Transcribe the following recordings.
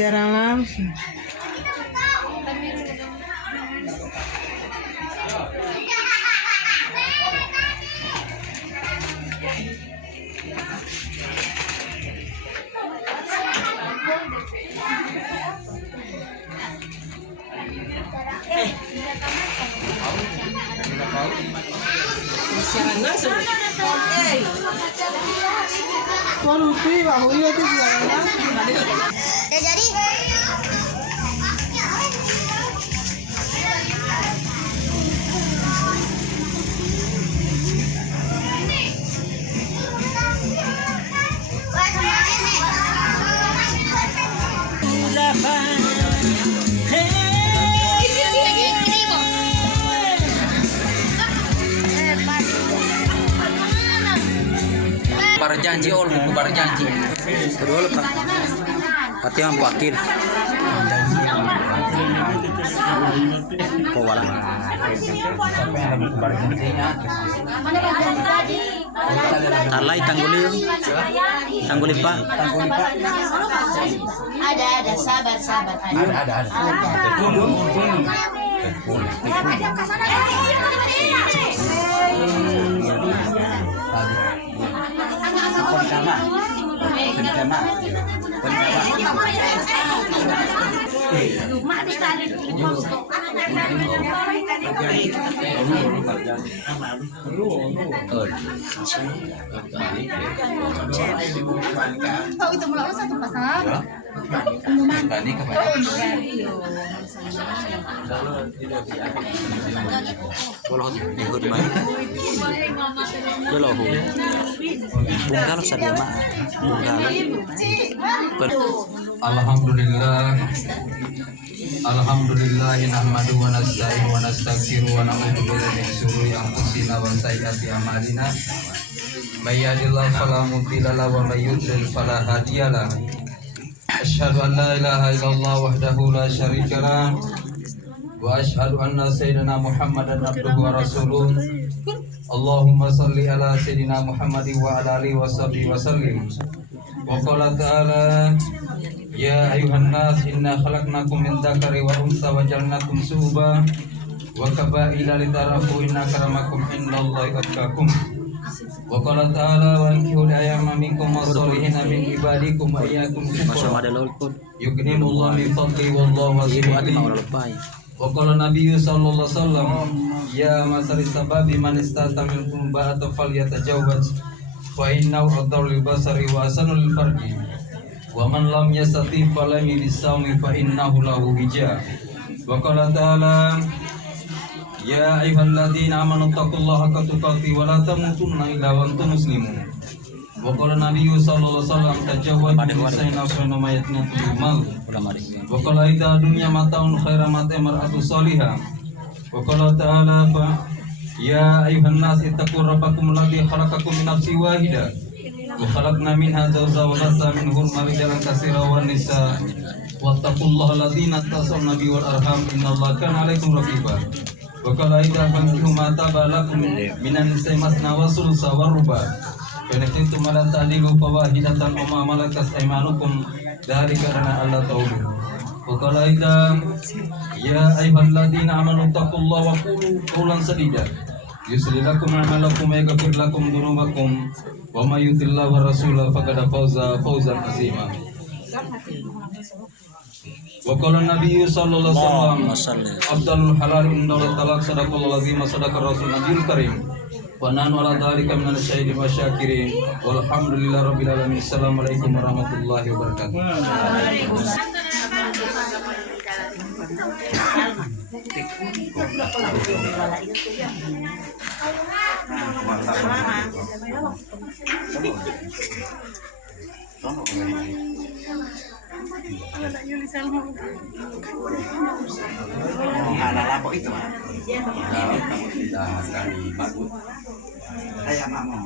Siaran langsung. Siaran langsung. Lupi bahu ya tuh siaran langsung. Udah jadi. Bar janji buku bar janji. Kedua lepas. Pati yang wakil. Kau walang. Talai tangguli pak. Ada sabar ada. Oh, itu mulai satu pasang. Kalau ikut main. Kalau bungkal saja mak. Bungkal. Alhamdulillah nahmadu wa nasta'inu wa nastaghfiru wa na'udzu billahi min shururi anfusina wa sayyiati a'malina. May yahdihillahu fala mudilla lahu wa may yudlil fala hadiya lahu. Asyhadu an la ilaha illallah wahdahu la syarika lah wa asyhadu anna sayyidina Muhammadan abduhu wa rasuluh. Allahumma shalli ala sayyidina Muhammadin wa ala alihi wa sahbihi wa sallim. Wa qala ta'ala ya ayuhan nas inna khalaqnakum min dzakari wa untha wa ja'alnakum syu'uban wa qabaila litarafu inna akramakum indallahi atqakum. Wa qala ta'ala wa ankihul ayama minkum was-solihina min ibadikum wa iyyakum yughnillahu min fadli wallahu wasi'un alim. Wa qala nabiyyu sallallahu alaihi wasallam ya masari sababi man istata minkum ba'ata falyatajawwaz fa innahu adalul basari wa asanul farji. Wa man lam yastati falam bisawmi fa innahu lahu wija. Wa qala ta'ala ya ayyuhalladzina amanu taqullaha haqqa tuqatih wa la tamutunna illa wa antum muslimun. Wa qala nabiyyu sallallahu alaihi wasallam tajawwadu sayna fa mayatna tumal. Wa qala idza dunya mataun khairu mata mar'atu salihah. Wa qala ta'ala fa ya ayyuhan nas ittaqu rabbakum alladzi khalaqakum min nafsin wahidah wa khalaqna minha zawjaha wa bassa minhuma rijalan katsiran wan nisaa wattaqullaha alladzina tasawna bihi wal arham innallaha kana 'alaikum raqiba. Wa qala idza fankihu ma tabalakum minan nisa'i masna wa sulsa wa ruba fa in kuntum la ta'dilu fa wahidatan wa ma malakat aymanukum dzalika karena Allah ta'ala. Wa qala idza ya ayyuhalladzina amanu taqullaha wa qulu qawlan sadida yuslih lakum a'malakum wa yaghfir lakum dhunubakum wa may yuti'illah wa rasulahu faqad faza fawzan 'azima. Wa qala nabiyyu sallallahu alaihi wasallam afdalul halal indallahi talaq sadaqallahu azim sadaqar rasul nabiyul karim wa nahnu ala dzalika minas syahidin wa syakirin walhamdulillahi rabbil alamin. Assalamualaikum warahmatullahi wabarakatuh. Ada lapor itu mah. Tidak dari bagus. Ayah mama.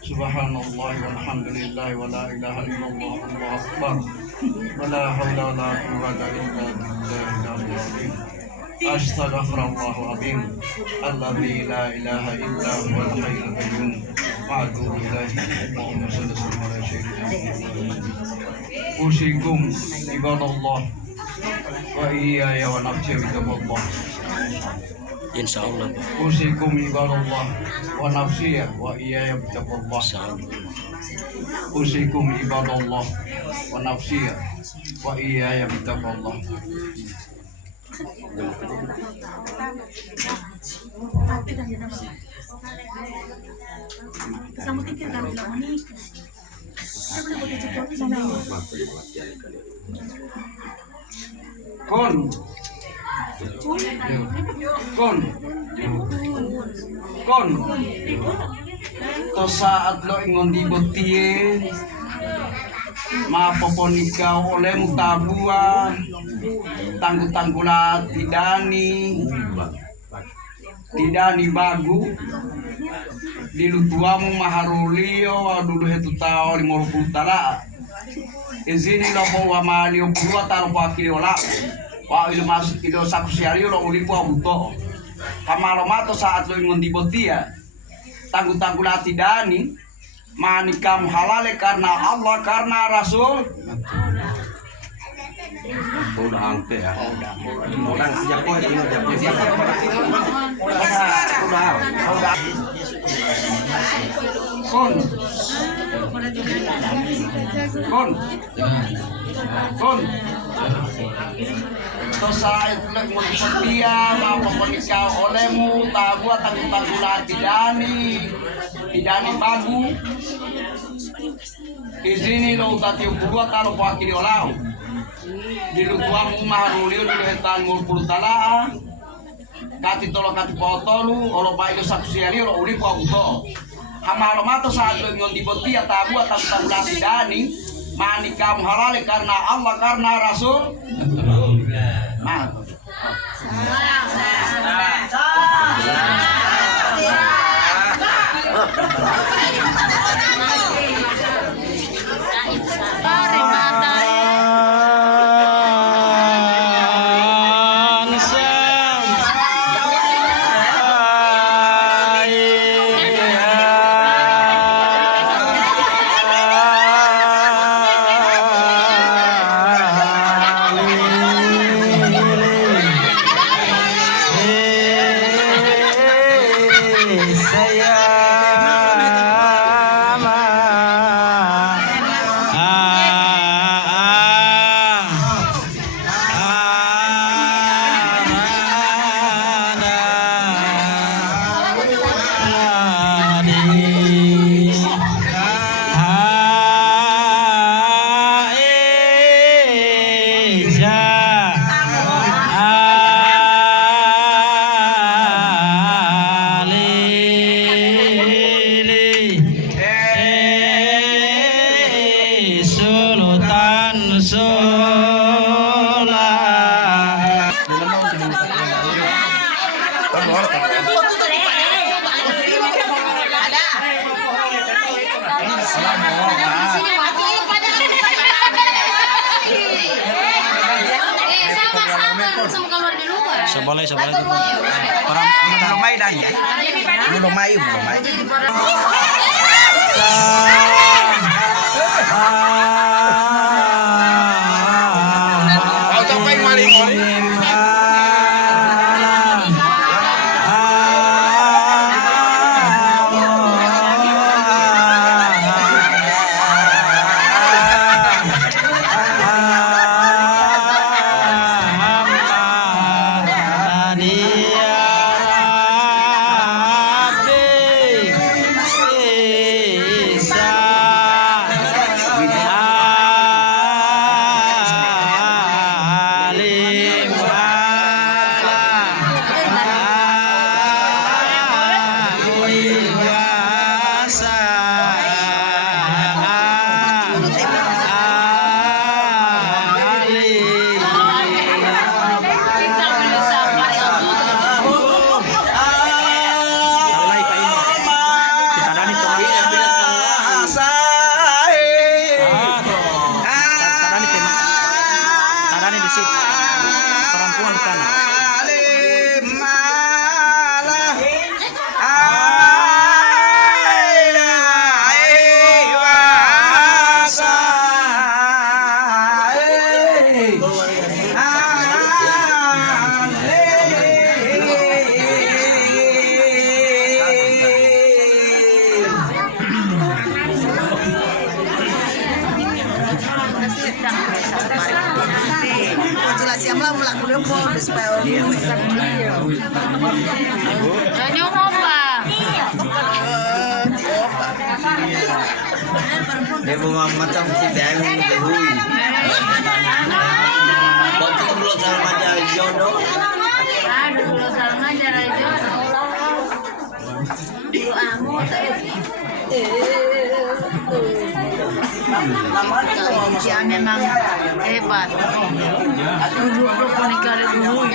Subhanallah walhamdulillah wa la ilaha illallah Allahu akbar wa la haula wa la quwwata illa billahil azim. Astaghfirullahal azim alladzi la ilaha illa huwal hayyul qayyum wa atubu ilaihi Allahumma shalli ala sayyidina usikum ibadallah wa iyaya wa nafsi bittaqwallah. Insyaallah. Usikum ibadallah wa nafsi wa iyaya bittaqwallah. Usikum ibadallah wa nafsi wa iyaya bittaqwallah. Kon to saat lo ingon dibotie mapopon ikaw oleh mutabua tanggu-tanggulat tidani bagu dilutuamu maharulio dulu itu tao 50 tala izini lo bawa malio buat taruh pakiri olah wa ilu masuk ilu sakusiario lo ulipu abuto kamalo mato saat lo ingon dibotia tanggu-tanggulat tidani manikam halale karena Allah karena Rasul. Udah hampir ya. Orang sejak poin ini udah Kon dosa itu lagi mau setia mau menikah olehmu tabua tanggung-tanggulan tidani bagu izini lo tati berdua taruh pakiri olau di lutuamu maharulio di lehetan mulpul talaa kati tolo kati potolu olo baik saksiari olo uli ko abuto hamalo mato saat lo ngon dibotia tabua tanggung-tanggulan tidani manikam halale karena Allah karena Rasul. Boleh orang belum main dah ya. Belum main. Kau sampai maling kau. Kanyo mo pa. Dia bunga macam si Deng Dehui. Waktu dulu sama dia jodoh. Dulu sama jalan Dia memang hebat. Dulu nikah dulu.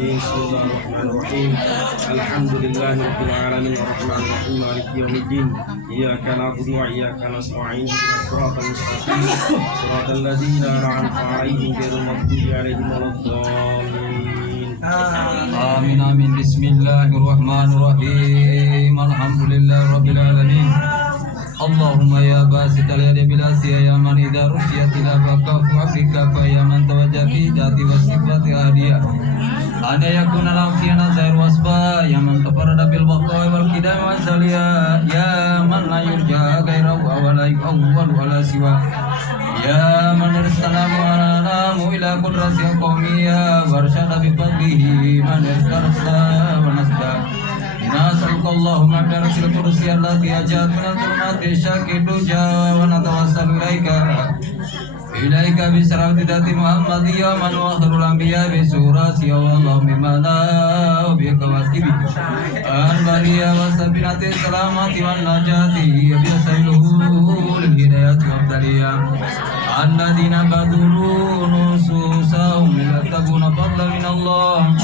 Bismillahirrahmanirrahim. Alhamdulillahirabbil alamin arrahmanirrahim maliki yaumiddin. Iyyaka na'budu wa iyyaka nasta'in. Ihdinas siratal mustaqim. Siratal ladzina an'amta 'alaihim ghairil maghdubi 'alaihim waladdallin. Amin amin. Bismillahirrahmanirrahim. Alhamdulillahirabbil alamin. Allahumma ya basital yadi bil asya ya man idza rusiyat ila baqafu afrika fa ya man tawajjahi dati wasifati hadiyah ana yakuna lafiyana zair wasba ya man tafarrada bil baqa'i wal qidam wa saliya ya man la yurja ghairu wa la yu'awwal wa la siwa ya man irsalamu alamu ila qudrasi qawmiya warshada bi fadlihi man irsala wa nasda نسألك اللهم بنفس القدس التي أجاب من الظلمات الشاكر جاء ونتوسل إليك بشرف ذات محمد يا من آخر الأنبياء بسورة اللهم منا وبكواكب البرية وسفينة السلامة والنجاة بسيله للهداية والتلية الذين بذلوا نصوصهم يبتغون فضلا من الله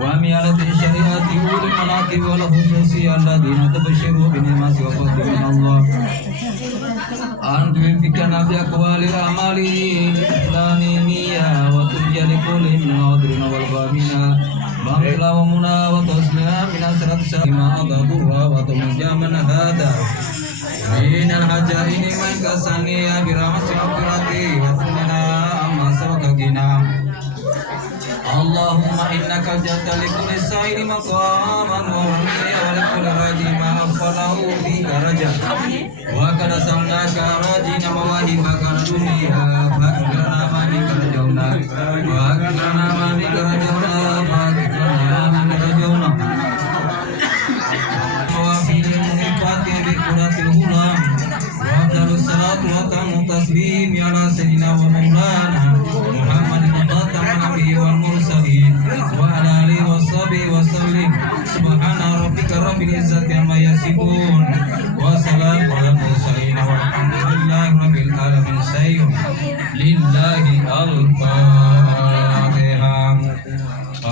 وميالة الشريعة أولي المناقب والخصوصية الذين تبشروا بنعمة وفضل من الله أن تنفقنا بأقوال الأعمال الإسلامية وتنجي لكل من العذرين والغامين باملا ومنى وتصلنا من أسرة ما أضر وتمنجى من هذا من الحجائن من كسانية برحمة وقراتي وسننا أما سبقنا اللهم إنك جئت لكل سائر مقاما ورميا ولكل راجي ما أغفره فيك رجا وقد سمناك راجين مواهبك الدنيا فأكرنا ما بك رجونا وأكرنا ما بك رجونا وأكرنا ما بك رجونا وفي المنفات بكرة الغلام وأفضل الصلاة وأتم التسليم على سيدنا ومولانا محمد خاتم الأنبياء والمرسلين وعلى آله وصحبه وسلم سبحان ربك رب العزة عما يصفون وسلام على المرسلين والحمد لله رب العالمين سيد لله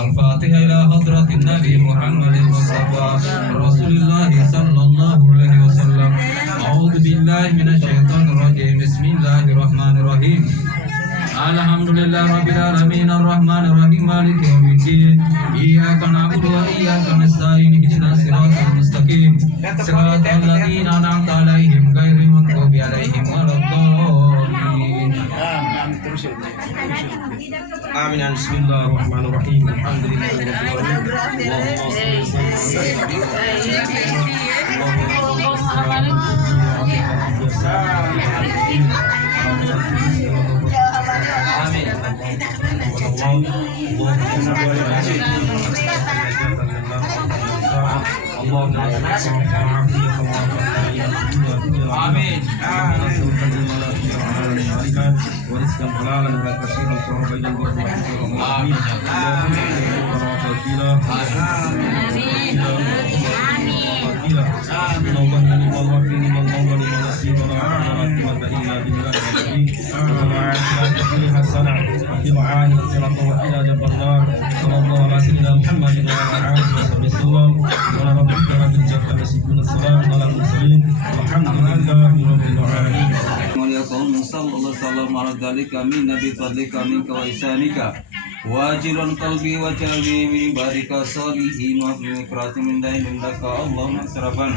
الفاتحة إلى حضرة النبي محمد المصطفى رسول الله صلى الله عليه وسلم أعوذ بالله من الشيطان الرجيم بسم الله الرحمن الرحيم الحمد لله رب العالمين الرحمن الرحيم مالك يوم الدين إياك نعبد وإياك نستعين اهدنا الصراط المستقيم صراط الذين أنعمت عليهم غير المغضوب عليهم ولا الضالين Amin. Bismillahirrahmanirrahim. Alhamdulillahirabbil alamin. Amin. ورزقا حلالا وكثيرا صحابا Kami nabi fadlika minka wa ihsanika wajilan qalbi wa jalbi min ibadika salihin wa fikrati min dainin laka Allahumma sarafan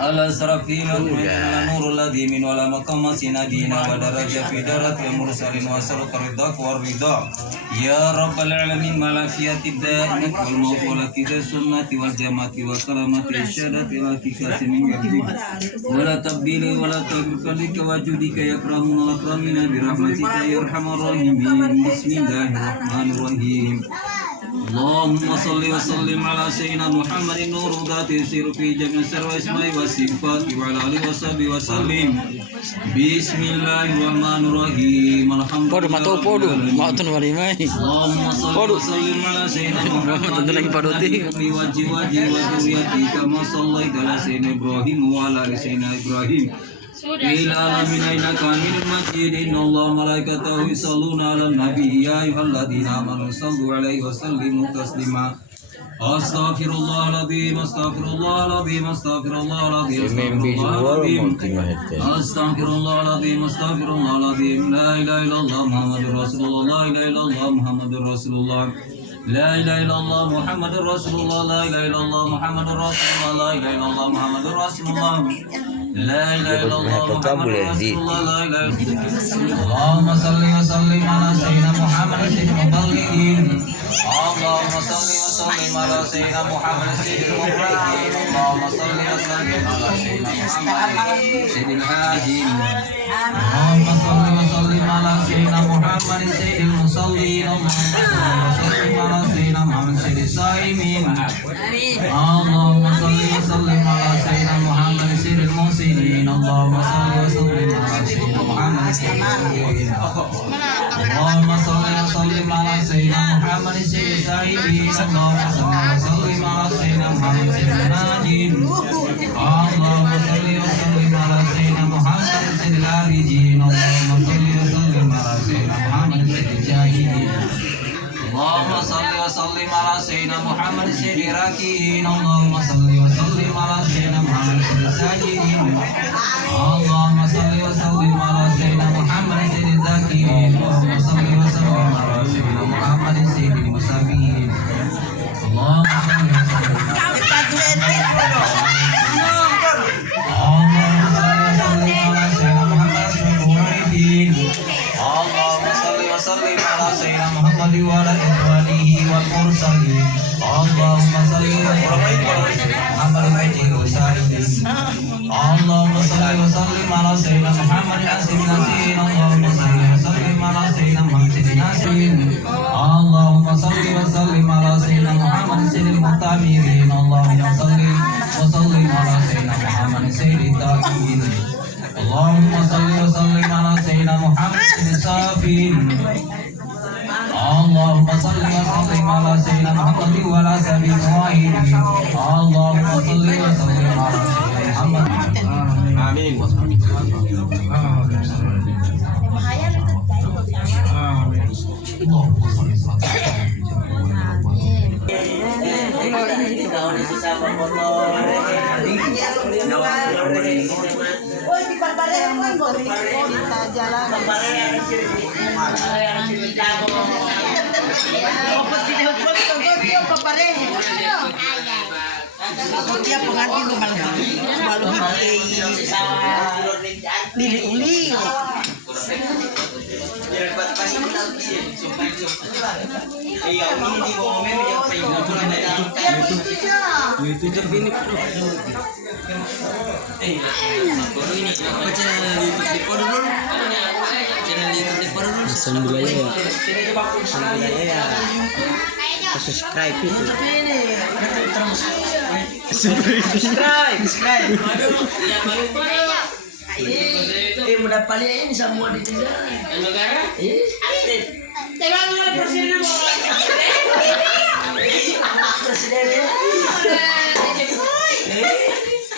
ala sarafina ala nurul ladhi min wala maqama sinadina wa daraja fi darat ya mursalin wa saluka ridha wa ridha ya rabbal alamin malafiyati da'imat wal mawqulati sunnati wal jamati wa kalamati syadati wa kikasi min gabdi wa la tabdili wa la taghfirlika wa judika ya kramul akramina bi rahmatika ya arhamar rahimin bismillahirrahmanirrahim Allahumma salli wa sallim ala sayyidina Muhammadin nur dhati sir fi jami' sarwa isma'i wa sifati wa ala alihi wa sahbihi wa sallim bismillahirrahmanirrahim alhamdulillah Allahumma salli wa sallim ala sayyidina Muhammadin wa jiwati kama sallaita ala sayyidina Ibrahim wa ala ali sayyidina Ibrahim إلى من أينك من المسجد إن الله ملائكته يصلون على النبي يا أيها الذين آمنوا صلوا عليه وسلموا تسليما أستغفر الله العظيم أستغفر الله العظيم أستغفر الله العظيم أستغفر الله العظيم أستغفر الله العظيم لا إله إلا الله محمد رسول الله لا إله إلا الله محمد رسول الله لا إله إلا الله محمد رسول الله لا إله إلا الله محمد رسول الله لا إله إلا الله محمد رسول الله لا إله إلا الله محمد رسول الله لا إله إلا الله اللهم صل وسلم على سيدنا محمد سيد المبلغين اللهم صل وسلم على سيدنا محمد سيد المبلغين اللهم صل وسلم على سيدنا محمد سيد الحاجين اللهم صل وسلم على سيدنا محمد سيد المصلين اللهم صل وسلم على سيدنا محمد سيد الصائمين اللهم صل وسلم على سيدنا محمد سيد المحسنين اللهم صل وسلم على سيدنا محمد سيد المؤمنين اللهم صل وسلم على سيدنا محمد سيد الزاهدين اللهم صل وسلم على سيدنا محمد سيد الناجين اللهم صل وسلم على سيدنا محمد سيد العارجين اللهم صل وسلم على سيدنا محمد سيد الجاهدين اللهم صل وسلم على سيدنا محمد سيد الراكعين اللهم صل وسلم على سيدنا محمد سيد الساجدين اللهم صل وسلم على سيدنا محمد سيد الذاكرين اللهم صل وسلم على سيدنا محمد سيد المسابين اللهم صل وسلم اللهم صل وسلم على سيدنا محمد وعلى إخوانه والمرسلين اللهم صل وسلم على سيدنا محمد وعلى المشاهدين اللهم صل وسلم على سيدنا محمد أسلم نسين اللهم صل وسلم على سيدنا محمد نسين اللهم صل وسلم على سيدنا محمد سيد المعتمرين اللهم صل وسلم على سيدنا محمد سيد التابعين اللهم صل وسلم على سيدنا محمد الصافين اللهم صل وسلم على سيدنا محمد وعلى سبيل الموحدين اللهم صل وسلم على سيدنا محمد آمين Itu terpilih. Subscribe itu. Subscribe. Mendapat ini semua di negara. Tengok presiden.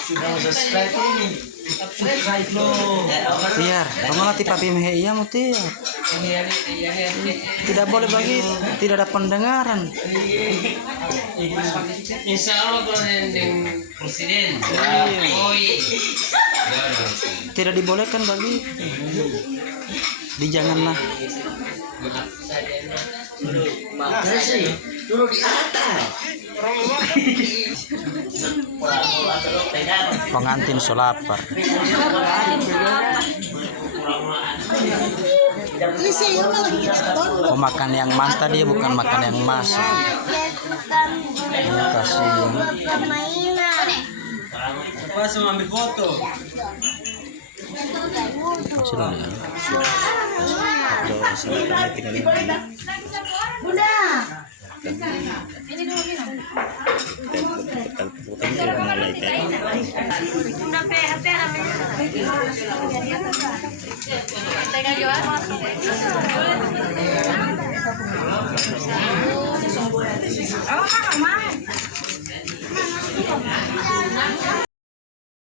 Sudah subscribe ini. Subscribe lo. Tiar, kamu papi mehe iya mutir. Tidak boleh bagi, tidak ada pendengaran. Insya Allah kalau yang presiden. Tidak dibolehkan bagi. Dijanganlah. Duduk di atas. Pengantin solapar. Oh, makan yang manta dia, bukan makan yang mas. Kasih. Pas ambil foto. Kasih dulu ya. Tega jual.